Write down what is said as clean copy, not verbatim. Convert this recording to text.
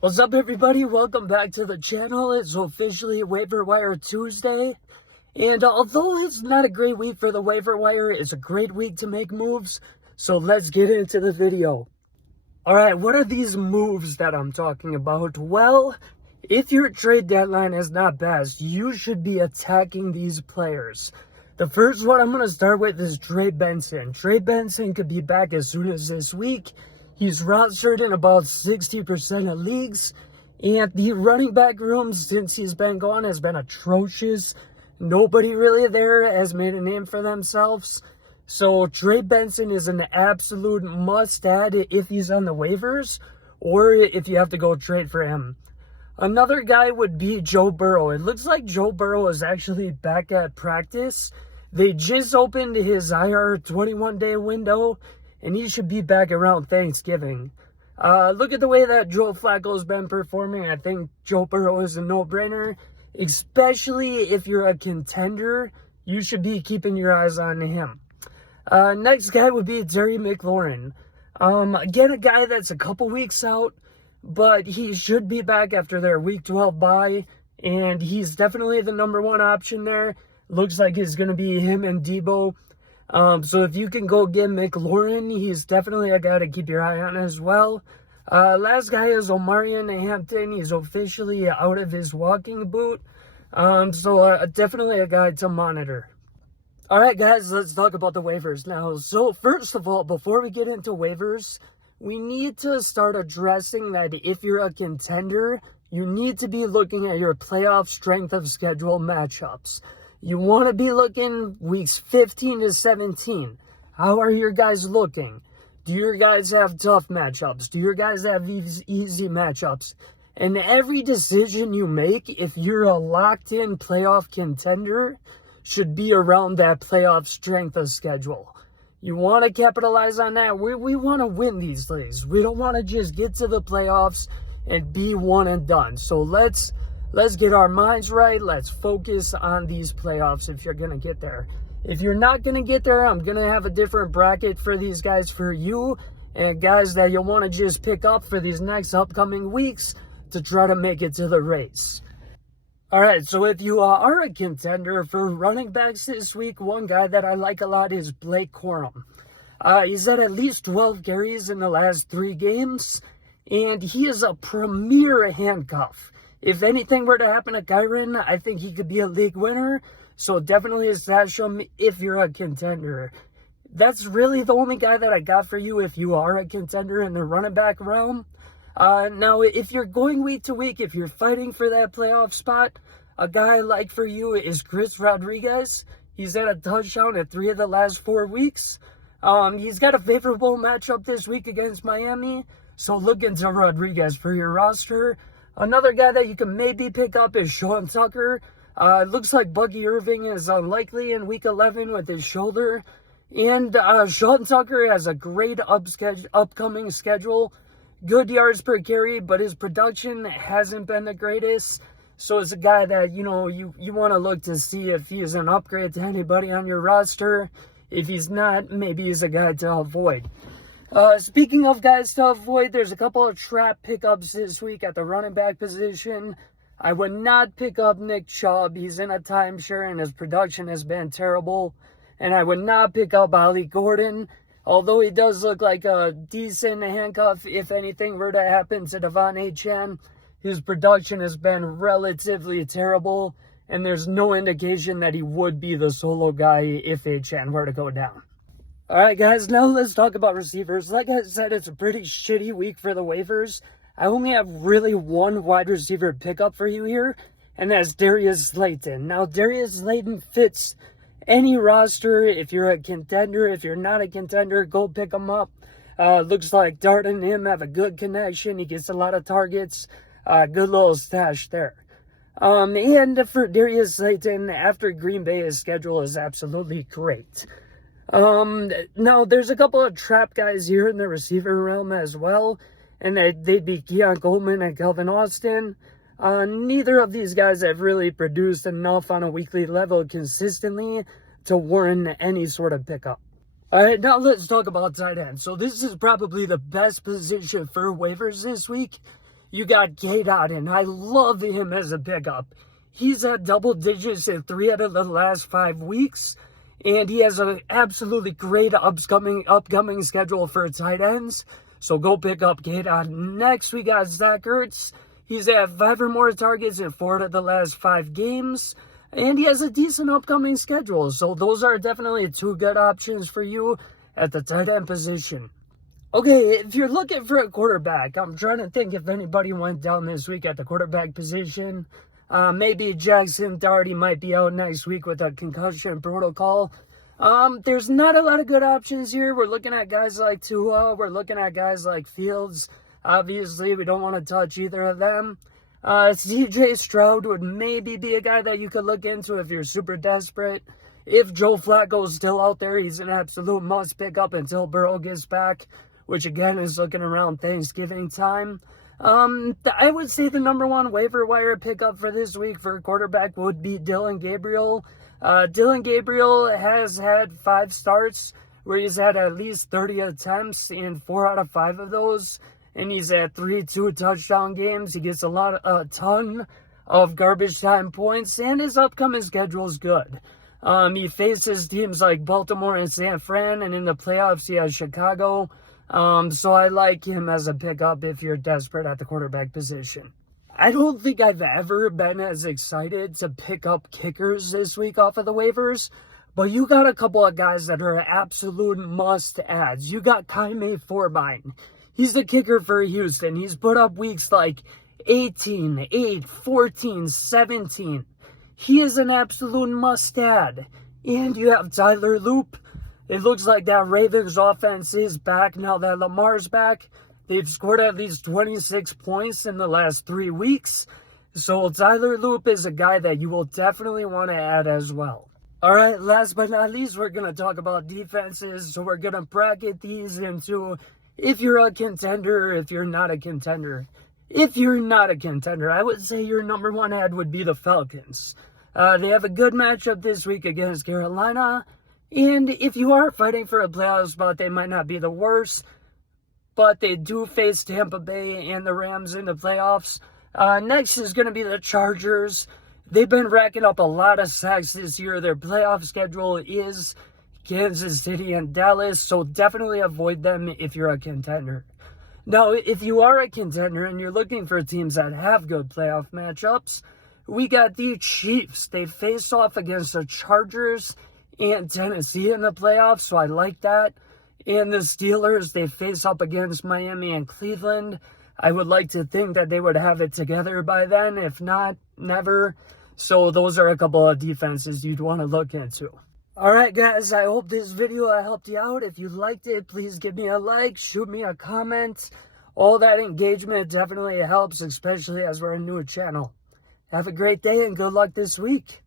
What's up, everybody? Welcome back to the channel. It's officially Waiver Wire Tuesday. And although it's not a great week for the waiver wire, it's a great week to make moves. So let's get into the video. Alright, what are these moves that I'm talking about? Well, if your trade deadline is not passed, you should be attacking these players. The first one I'm going to start with is Trey Benson. Trey Benson could be back as soon as this week. He's rostered in about 60% of leagues. And the running back room since he's been gone has been atrocious. Nobody really there has made a name for themselves. So Trey Benson is an absolute must-add if he's on the waivers or if you have to go trade for him. Another guy would be Joe Burrow. It looks like Joe Burrow is actually back at practice. They just opened his IR 21-day window, and he should be back around Thanksgiving. Look at the way that Joe Flacco's been performing. I think Joe Burrow is a no-brainer, especially if you're a contender. You should be keeping your eyes on him. Next guy would be Terry McLaurin. Again, a guy that's a couple weeks out, but he should be back after their Week 12 bye, and he's definitely the number one option there. Looks like it's going to be him and Debo. So if you can go get McLaurin, he's definitely a guy to keep your eye on as well. Last guy is Omarion Hampton. He's officially out of his walking boot. So definitely a guy to monitor. All right, guys, let's talk about the waivers now. So first of all, before we get into waivers, we need to start addressing that if you're a contender, you need to be looking at your playoff strength of schedule matchups. You want to be looking weeks 15 to 17. How are your guys looking? Do your guys have tough matchups? Do your guys have easy matchups? And every decision you make, if you're a locked-in playoff contender, should be around that playoff strength of schedule. You want to capitalize on that. We want to win these things. We don't want to just get to the playoffs and be one and done. So let's get our minds right. Let's focus on these playoffs if you're going to get there. If you're not going to get there, I'm going to have a different bracket for these guys for you and guys that you'll want to just pick up for these next upcoming weeks to try to make it to the race. All right, so if you are a contender for running backs this week, one guy that I like a lot is Blake Corum. He's had at least 12 carries in the last 3 games, and he is a premier handcuff. If anything were to happen to Kyron, I think he could be a league winner, so definitely stash him if you're a contender. That's really the only guy that I got for you if you are a contender in the running back realm. Now, if you're going week to week, if you're fighting for that playoff spot, a guy I like for you is Chris Rodriguez. He's had a touchdown at 3 of the last 4 weeks. He's got a favorable matchup this week against Miami, so look into Rodriguez for your roster. Another guy that you can maybe pick up is Sean Tucker. It looks like Bucky Irving is unlikely in week 11 with his shoulder. And Sean Tucker has a great upcoming schedule. Good yards per carry, but his production hasn't been the greatest. So it's a guy that, you want to look to see if he is an upgrade to anybody on your roster. If he's not, maybe he's a guy to avoid. Speaking of guys to avoid, there's a couple of trap pickups this week at the running back position. I would not pick up Nick Chubb. He's in a timeshare and his production has been terrible. And I would not pick up Ollie Gordon. Although he does look like a decent handcuff, if anything were to happen to Devon Achane, his production has been relatively terrible, and there's no indication that he would be the solo guy if Achane were to go down. All right, guys, now let's talk about receivers. Like I said, it's a pretty shitty week for the waivers. I only have really one wide receiver pickup for you here, and that's Darius Slayton. Now, Darius Slayton fits any roster. If you're a contender, if you're not a contender, go pick him up. Looks like Dart and him have a good connection. He gets a lot of targets. Good little stash there. And for Darius Slayton, after Green Bay, his schedule is absolutely great. Now, there's a couple of trap guys here in the receiver realm as well, and they'd be Keon Coleman and Calvin Austin. Neither of these guys have really produced enough on a weekly level consistently to warrant any sort of pickup. All right, now let's talk about tight end. So this is probably the best position for waivers this week. you got K-Dot, and I love him as a pickup. He's at double digits in 3 out of the last 5 weeks, and he has an absolutely great upcoming schedule for tight ends. So go pick up K-Dot. Next, we got Zach Ertz. He's at 5 or more targets in 4 of the last 5 games, and he has a decent upcoming schedule. So those are definitely 2 good options for you at the tight end position. Okay, if you're looking for a quarterback, I'm trying to think if anybody went down this week at the quarterback position. Maybe Jackson Doherty might be out next week with a concussion protocol. There's not a lot of good options here. We're looking at guys like Tua. We're looking at guys like Fields. Obviously, we don't want to touch either of them. CJ Stroud would maybe be a guy that you could look into if you're super desperate. If Joe Flacco's still out there, he's an absolute must pick up until Burrow gets back, which again is looking around Thanksgiving time. I would say the number 1 waiver wire pickup for this week for a quarterback would be Dylan Gabriel. Dylan Gabriel has had 5 starts where he's had at least 30 attempts in 4 out of 5 of those, and he's at 3 2-touchdown games. He gets a ton of garbage time points, and his upcoming schedule is good. He faces teams like Baltimore and San Fran, and in the playoffs he has Chicago. So I like him as a pickup if you're desperate at the quarterback position. I don't think I've ever been as excited to pick up kickers this week off of the waivers, but you got a couple of guys that are absolute must-adds. You got Jaime Forbine. He's the kicker for Houston. He's put up weeks like 18, 8, 14, 17. He is an absolute must-add. And you have Tyler Loop. It looks like that Ravens offense is back now that Lamar's back. They've scored at least 26 points in the last 3 weeks. So Tyler Loop is a guy that you will definitely want to add as well. All right, last but not least, we're going to talk about defenses. So we're going to bracket these into if you're a contender, if you're not a contender. If you're not a contender, I would say your number 1 ad would be the Falcons. They have a good matchup this week against Carolina. And if you are fighting for a playoff spot, they might not be the worst, but they do face Tampa Bay and the Rams in the playoffs. Next is going to be the Chargers. They've been racking up a lot of sacks this year. Their playoff schedule is Kansas City and Dallas, so definitely avoid them if you're a contender. Now, if you are a contender and you're looking for teams that have good playoff matchups, we got the Chiefs. They face off against the Chargers and Tennessee in the playoffs, so I like that. And the Steelers, they face up against Miami and Cleveland. I would like to think that they would have it together by then. If not, never. So those are a couple of defenses you'd want to look into. All right, guys, I hope this video helped you out. If you liked it, please give me a like, shoot me a comment. All that engagement definitely helps, especially as we're a new channel. Have a great day and good luck this week.